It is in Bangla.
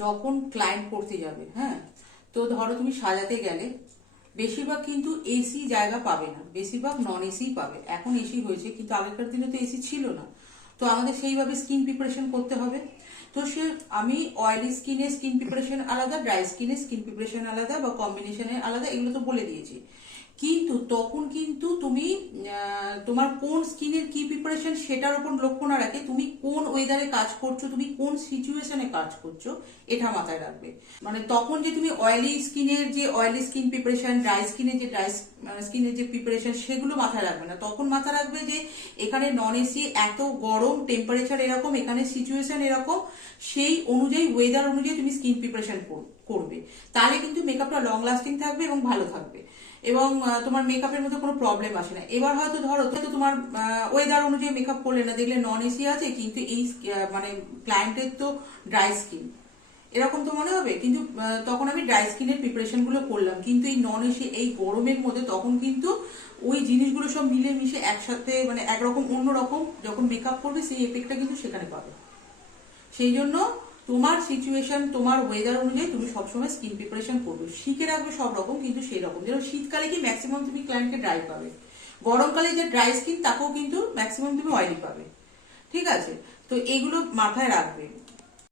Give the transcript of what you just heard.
যখন ক্লায়েন্ট করতে যাবে, হ্যাঁ, তো ধরো তুমি সাজাতে গেলে বেশিরভাগ কিন্তু এসি জায়গা পাবে না, বেশিরভাগ নন এসি পাবে। এখন এসি হয়েছে, কিন্তু আগেকার দিনে তো এসি ছিল না। তো আমাদের সেইভাবে স্কিন প্রিপারেশন করতে হবে। তো আমি অয়েলি স্কিনে স্কিন প্রিপারেশন আলাদা, ড্রাই স্কিনে স্কিন প্রিপারেশন আলাদা, বা কম্বিনেশনের আলাদা, এগুলো তো বলে দিয়েছি। কিন্তু তখন কিন্তু তুমি তোমার কোন স্কিনের কি প্রিপারেশন সেটার উপর লক্ষ্য না রাখে তুমি কোন ওয়েদারে কাজ করছো, তুমি কোন সিচুয়েশনে কাজ করছো, এটা মাথায় রাখবে। মানে তখন যে তুমি অয়েলি স্কিনের যে অয়েলি স্কিন প্রিপারেশন, ড্রাই স্কিনের যে ড্রাই স্কিনের যে প্রিপারেশন, সেগুলো মাথায় রাখবে না। তখন মাথায় রাখবে যে এখানে নন এসি এত গরম, টেম্পারেচার এরকম, এখানে সিচুয়েশন এরকম, সেই অনুযায়ী ওয়েদার অনুযায়ী তুমি স্কিন প্রিপারেশন করবে। তাহলে কিন্তু মেকআপটা লং লাস্টিং থাকবে এবং ভালো থাকবে, এবং তোমার মেকআপের মধ্যে কোনো প্রবলেম আসে না। এবার হয়তো ধরো তো তোমার ওয়েদার অনুযায়ী মেকআপ করলে না, দেখলে নন এসি আছে কিন্তু এই মানে ক্লায়েন্টের তো ড্রাই স্কিন, এরকম তো মনে হবে। কিন্তু তখন আমি ড্রাই স্কিনের প্রিপারেশন গুলো করলাম, কিন্তু এই নন এসি এই গরমের মধ্যে তখন কিন্তু ওই জিনিসগুলো সব মিলে মিশে একসাথে মানে একরকম অন্যরকম যখন মেকআপ করবে সেই এফেক্টটা কিন্তু সেখানে পাবে। সেই জন্য তোমার সিচুয়েশন, তোমার ওয়েদার অনুযায়ী তুমি সবসময় স্কিন প্রিপারেশন করবে, শিখে রাখবে সব রকম, কিন্তু সেই রকম। যেমন শীতকালে কি ম্যাক্সিমাম তুমি ক্লায়েন্টকে ড্রাই পাবে, গরমকালে যে ড্রাই স্কিন তাকেও কিন্তু ম্যাক্সিমাম তুমি অয়েলি পাবে। ঠিক আছে, তো এগুলো মাথায় রাখবে।